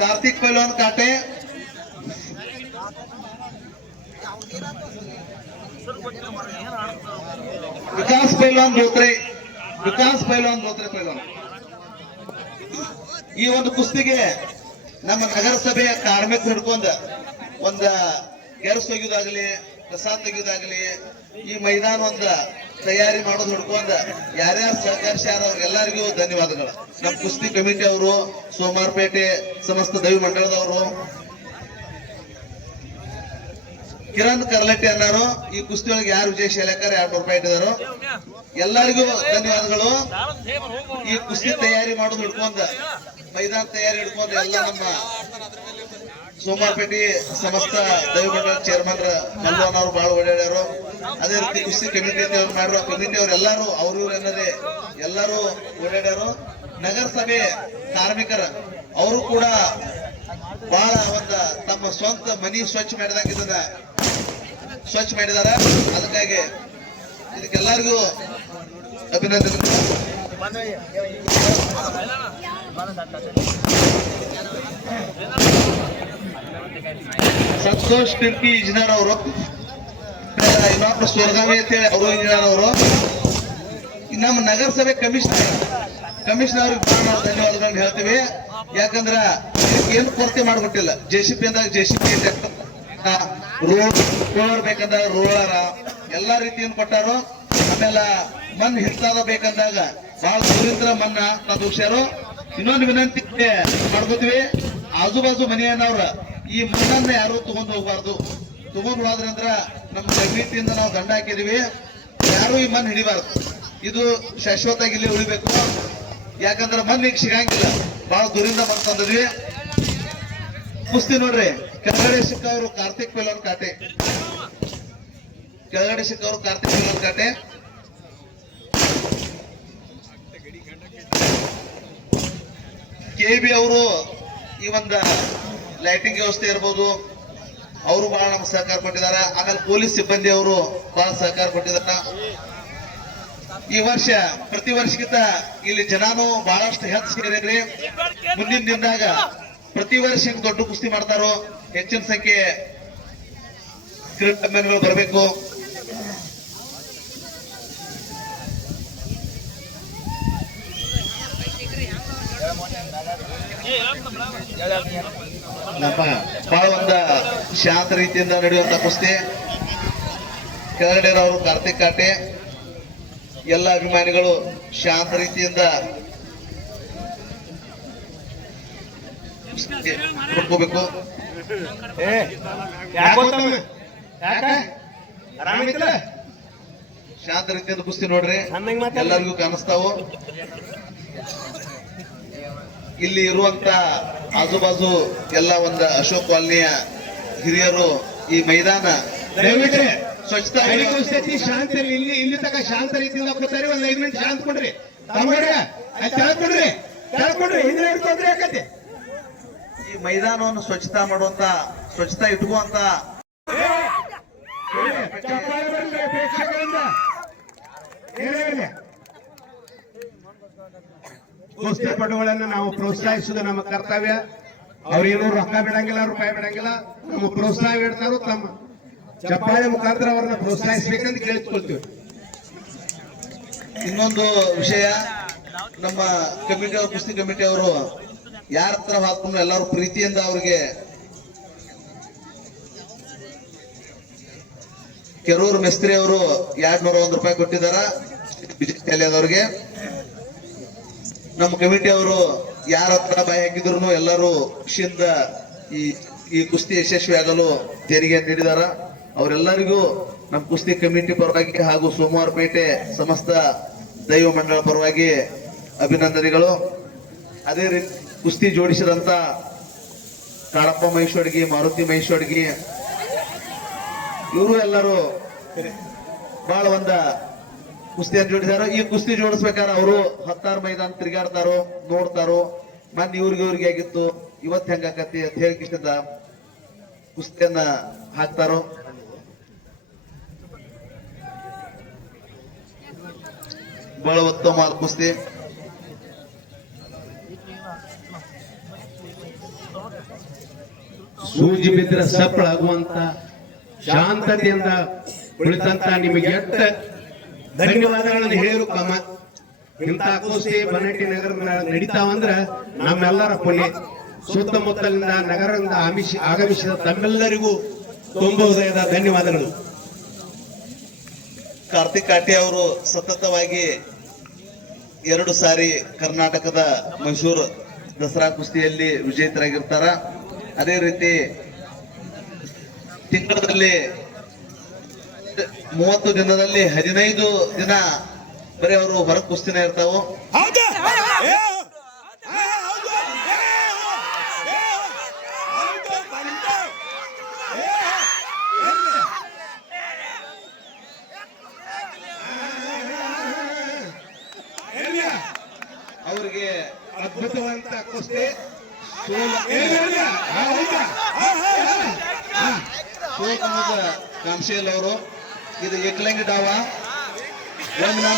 ಕಾರ್ತಿಕ್ ಪೈಲ್ವಾನ್ ಕಾಟೆ. ವಿಕಾಸ್ ಪೈಲ್ವಾನ್ ಧೋತ್ರೆ ವಿಕಾಸ್ ಪೈಲ್ವಾನ್ ಧೋತ್ರೆ ಪೈಲ್ವಾನ್. ಈ ಒಂದು ಕುಸ್ತಿಗೆ ನಮ್ಮ ನಗರಸಭೆಯ ಕಾರ್ಮಿಕ ಹಿಡ್ಕೊಂಡ ಒಂದ ಗೆರಸ್ ತೆಗೆಯೋದಾಗ್ಲಿ ಕಸ ತೆಗೆಯೋದಾಗ್ಲಿ, ಈ ಮೈದಾನ ಒಂದ ತಯಾರಿ ಮಾಡೋದು ಹಿಡ್ಕೊಂಡ ಯಾರ್ಯಾರು ಸಹಕರಿಸ್ಯಾರ ಅವ್ರಿಗೆಲ್ಲರಿಗೂ ಧನ್ಯವಾದಗಳು. ನಮ್ಮ ಕುಸ್ತಿ ಕಮಿಟಿ ಅವರು, ಸೋಮಾರ್ಪೇಟೆ ಸಮಸ್ತ ದೈವ ಮಂಡಳದವರು, ಕಿರಣ್ ಕರ್ಲಟ್ಟಿ ಅನ್ನಾರು ಈ ಕುಸ್ತಿ ಒಳಗೆ ಯಾರು ವಿಜಯ್ ಶೈಲಕರ್ ಎರಡು ರೂಪಾಯಿ ಇಟ್ಟಿದಾರೋ. ಎಲ್ಲರಿಗೂ ಧನ್ಯವಾದಗಳು. ಈ ಕುಸ್ತಿ ತಯಾರಿ ಮಾಡೋದು ಹಿಡ್ಕೊಂಡ ಮೈದಾನ ತಯಾರಿ ಹಿಡ್ಕೊಂಡ ಎಲ್ಲ ನಮ್ಮ ಸೋಮವಾರಪೇಟೆ ಸಮಸ್ತ ದೈವಮಂಡಲ ಚೇರ್ಮನ್ ಮಲ್ವಾನ್ ಅವರು ಬಹಳ ಓಡಾಡ್ಯಾರು. ಅದೇ ರೀತಿ ಕುಸ್ತಿ ಕಮಿಟಿ ಅಂತ ಅವ್ರು ಮಾಡಿರೋ ಕಮಿಟಿ ಅವ್ರು ಎಲ್ಲಾರು, ಅವ್ರ ಎಲ್ಲರೂ ಓಡಾಡ್ಯಾರು. ನಗರಸಭೆ ಕಾರ್ಮಿಕರ, ಅವರು ಕೂಡ ಬಹಳ ಒಂದ ತಮ್ಮ ಸ್ವಂತ ಮನಿ ಸ್ವಚ್ಛ ಮಾಡಿದಂಗ ಇದನ್ನ ಸ್ವಚ್ಛ ಮಾಡಿದಾರ. ಅದಕ್ಕಾಗಿ ಇದಕ್ಕೆಲ್ಲರಿಗೂ ಅಭಿನಂದನೆಗಳು. ಸಂತೋಷ್ ಟಿರ್ಕಿ ಇಂಜಿನಿಯರ್ ಅವರು. ಇನ್ನೊಬ್ರು ಸ್ವರ್ಗಾವಿ ಅಂತೇಳಿ ಅವರು ಇಂಜಿನಿಯರ್ ಅವರು. ನಮ್ಮ ನಗರಸಭೆ ಕಮಿಷನರ್. ಕಮಿಷನರ್ ಧನ್ಯವಾದಗಳನ್ನ ಹೇಳ್ತೀವಿ. ಯಾಕಂದ್ರ ಏನು ಕೊರತೆ ಮಾಡ್ಬಿಟ್ಟಿಲ್ಲ. ಜೆ ಸಿ ಪಿ ಅಂದಾಗ J C P road roller ಬೇಕಂದಾಗ ರೋಲರ ಎಲ್ಲಾ ರೀತಿಯನ್ನು ಕೊಟ್ಟಾರು. ಆಮೇಲೆ ಮಣ್ಣು ಹಿಡ್ತಾದ ಬೇಕಂದಾಗ ಬಹಳ ದೂರಿಂದ ಮಣ್ಣ ತಂದು ಇನ್ನೊಂದು ವಿನಂತಿ ಮಾಡ್ಕೋತೀವಿ. ಆಜು ಬಾಜು ಮನೆಯನ್ನವ್ರ ಈ ಮಣ್ಣನ್ನ ಯಾರು ತಗೊಂಡ್ ಹೋಗ್ಬಾರ್ದು. ತಗೊಂಡ್ ಹೋದ್ರಂದ್ರ ನಮ್ಮ ಸಮಿತಿಯಿಂದ ನಾವು ದಂಡ ಹಾಕಿದೀವಿ. ಯಾರು ಈ ಮಣ್ಣು ಹಿಡಿಬಾರ್ದು. ಇದು ಶಾಶ್ವತವಾಗಿ ಇಲ್ಲಿ ಉಳಿಬೇಕು. ಯಾಕಂದ್ರೆ ಮಣ್ಣು ಈಗ ಸಿಗಂಗಿಲ್ಲ. ಬಹಳ ದೂರಿಂದ ಮಣ್ಣು ತಂದಿದ್ವಿ. ಕುಸ್ತಿ ನೋಡ್ರಿ, ಕೆಳಗಡೆ ಸಿಕ್ಕವರು ಕಾರ್ತಿಕ್ ಪೆಲೋನ್ ಕಾಟೆ. ಕೆಳಗಡೆ ಸಿಕ್ಕವರು ಕಾರ್ತಿಕ್ ಪೆಲೋನ್ ಕಾಟೆ. ಕೆ ಬಿ ಅವರು ಈ ಒಂದ ಲೈಟಿಂಗ್ ವ್ಯವಸ್ಥೆ ಇರ್ಬೋದು. ಅವರು ಬಹಳ ನಮ್ಗೆ ಸಹಕಾರ ಕೊಟ್ಟಿದ್ದಾರೆ. ಆಮೇಲೆ ಪೊಲೀಸ್ ಸಿಬ್ಬಂದಿ ಅವರು ಬಹಳ ಸಹಕಾರ ಕೊಟ್ಟಿದ್ದಾರೆ. ಈ ವರ್ಷ, ಪ್ರತಿ ವರ್ಷಕ್ಕಿಂತ ಇಲ್ಲಿ ಜನಾನು ಬಹಳಷ್ಟು ಹೆಚ್ಚು ಸೇರಿದ್ರಿ ಮುಂದಿನ ದಿನದಾಗ ಪ್ರತಿ ವರ್ಷ ದೊಡ್ಡ ಕುಸ್ತಿ ಮಾಡ್ತಾರೋ ಹೆಚ್ಚಿನ ಸಂಖ್ಯೆ ಕ್ರೀಡಾಭಿಮಾನಿಗಳು ಬರಬೇಕು. ನಮ್ಮ ಬಹಳ ಒಂದ ಶಾಂತ ರೀತಿಯಿಂದ ನಡೆಯುವಂತ ಕುಸ್ತಿ. ಕೆಳಗಡೆರವರು ಕಾರ್ತಿಕ್ ಕಾಟೆ ಎಲ್ಲ ಅಭಿಮಾನಿಗಳು ಶಾಂತ ರೀತಿಯಿಂದ ಕುಸ್ತಿಗೆ ನೋಡ್ಕೋಬೇಕು ಶಾಂತ ರೀತಿಯಿಂದ ಕುಸ್ತಿ ನೋಡ್ರಿ. ಎಲ್ಲರಿಗೂ ಕಾಣಿಸ್ತಾವು. ಇಲ್ಲಿ ಇರುವಂತ ಆಜುಬಾಜು ಎಲ್ಲ ಒಂದು ಅಶೋಕ್ ಕಾಲನಿಯ ಹಿರಿಯರು ಈ ಮೈದಾನ ಸ್ವಚ್ಛತಾ ಶಾಂತ ಇಲ್ಲಿ ಇಲ್ಲಿ ತಕ ಶಾಂತ ರೀತಿಯಿಂದ ಕೂತಾರೆ ಒಂದ್ ಐದು ಮಿನಿಟ್ ಶಾಂತ ಕೊಡ್ರಿ. ತೆಳ್ಕೊಡ್ರಿ ತೆಳ್ಕೊಡ್ರಿ. ಹಿಂದೆ ತೊಂದ್ರೆ ಯಾಕತಿ ಈ ಮೈದಾನವನ್ನು ಸ್ವಚ್ಛತಾ ಮಾಡುವಂತ ಸ್ವಚ್ಛತಾ ಇಟ್ಕುವಂತ ಪ್ರೇಕ್ಷಕರಿಂದ. ಕುಸ್ತಿಪಟುಗಳನ್ನ ನಾವು ಪ್ರೋತ್ಸಾಹಿಸುವುದು ನಮ್ಮ ಕರ್ತವ್ಯ. ಅವ್ರೇನು ರೊಕ್ಕ ಬಿಡಂಗಿಲ್ಲ, ರೂಪಾಯಿ ಬಿಡಂಗಿಲ್ಲ. ನಮ್ಮ ಪ್ರೋತ್ಸಾಹ ಇಡ್ತಾರೋ ತಮ್ಮ. ಚಪ್ಪಾಳೆ ಮುಖಾಂತರ ಅವ್ರನ್ನ ಪ್ರೋತ್ಸಾಹಿಸ್ಬೇಕಂತ ಕೇಳಿಸ್ಕೊಳ್ತೀವಿ. ಇನ್ನೊಂದು ವಿಷಯ, ನಮ್ಮ ಕಮಿಟಿ ಕುಸ್ತಿ ಕಮಿಟಿ ಅವರು ಯಾರ ಹತ್ರ ಹಾಕೊಂಡು ಎಲ್ಲರೂ ಪ್ರೀತಿಯಿಂದ ಅವ್ರಿಗೆ ಕೆರೂರು ಮಿಸ್ತ್ರಿ ಅವರು ಎರಡ್ ನೂರ ಒಂದ್ ರೂಪಾಯಿ ಕೊಟ್ಟಿದಾರ. ಅವ್ರಿಗೆ. ನಮ್ಮ ಕಮಿಟಿ ಅವರು ಯಾರ ಹತ್ರ ಬಾಯಿ ಹಾಕಿದ್ರು ಎಲ್ಲರೂ ಖುಷಿಯಿಂದ ಈ ಈ ಕುಸ್ತಿ ಯಶಸ್ವಿ ಆಗಲು ತೆರಿಗೆ ನೀಡಿದಾರ. ಅವರೆಲ್ಲರಿಗೂ ನಮ್ಮ ಕುಸ್ತಿ ಕಮಿಟಿ ಪರವಾಗಿ ಹಾಗೂ ಸೋಮವಾರಪೇಟೆ ಸಮಸ್ತ ದೈವ ಮಂಡಳ ಪರವಾಗಿ ಅಭಿನಂದನೆಗಳು. ಅದೇ ರೀತಿ ಕುಸ್ತಿ ಜೋಡಿಸಿದಂತ ಕಾಳಪ್ಪ ಮಹೇಶ್ವರ್ಗಿ ಮಾರುತಿ ಮಹೇಶ್ವರ್ಗಿ ಇವರು ಎಲ್ಲರೂ ಬಹಳ ಒಂದ ಕುಸ್ತಿಯನ್ನು ಜೋಡಿಸ್ಯಾರ? ಈ ಕುಸ್ತಿ ಜೋಡಿಸ್ಬೇಕಾದ್ರೆ ಅವರು ಹತ್ತಾರು ಮೈದಾನ ತಿರುಗಾಡ್ತಾರೋ ನೋಡ್ತಾರೋ, ಮನ್ ಇವ್ರಿಗೆ ಇವ್ರಿಗೆ ಆಗಿತ್ತು, ಇವತ್ತು ಹೆಂಗಾಕತಿ ಅಂತ ಹೇಳಿ ಇಷ್ಟದ ಕುಸ್ತಿಯನ್ನ ಹಾಕ್ತಾರೋ? ಬಹಳ ಉತ್ತಮವಾದ ಕುಸ್ತಿ. ಸೂಜಿ ಬಿದ್ದರೆ ಸಪ್ಪಳಾಗುವಂತ ಶಾಂತತೆಯಿಂದ ಉಳಿದಂತ ನಿಮಗೆ ಎಟ್ಟ ಧನ್ಯವಾದಗಳನ್ನು ಹೇಳು ಕಮ್ಮ ಇಂಥ ಕುಸ್ತಿ ಬನ್ನಟ್ಟಿ ನಗರ ನಡೀತಾವಂದ್ರ ನಮ್ಮೆಲ್ಲರ ಪುಣ್ಯ. ಸುತ್ತಮುತ್ತಲಿನ ನಗರದಿಂದ ಆಮಿಷ ಆಗಮಿಸಿದ ತಮ್ಮೆಲ್ಲರಿಗೂ ತುಂಬ ಹೃದಯದ ಧನ್ಯವಾದಗಳು. ಕಾರ್ತಿಕ್ ಕಾಟೆ ಅವರು ಸತತವಾಗಿ ಎರಡು ಸಾರಿ ಕರ್ನಾಟಕದ ಮೈಸೂರು ದಸರಾ ಕುಸ್ತಿಯಲ್ಲಿ ವಿಜೇತರಾಗಿರ್ತಾರ. ಅದೇ ರೀತಿ ತಿಂಗಳಲ್ಲಿ ಮೂವತ್ತು ದಿನದಲ್ಲಿ ಹದಿನೈದು ದಿನ ಬರೀ ಅವರು ಹೊರ ಕುಸ್ತಿನ ಇರ್ತಾವ ಅವ್ರಿಗೆ ಅದ್ಭುತವಂತ ಕುಸ್ತಿ ಸೋಲ- ಕಾಂಶೇಲ್ ಅವರು ಇದು ಏಕಲಂಗಿ ಡಾವ ಒಂದು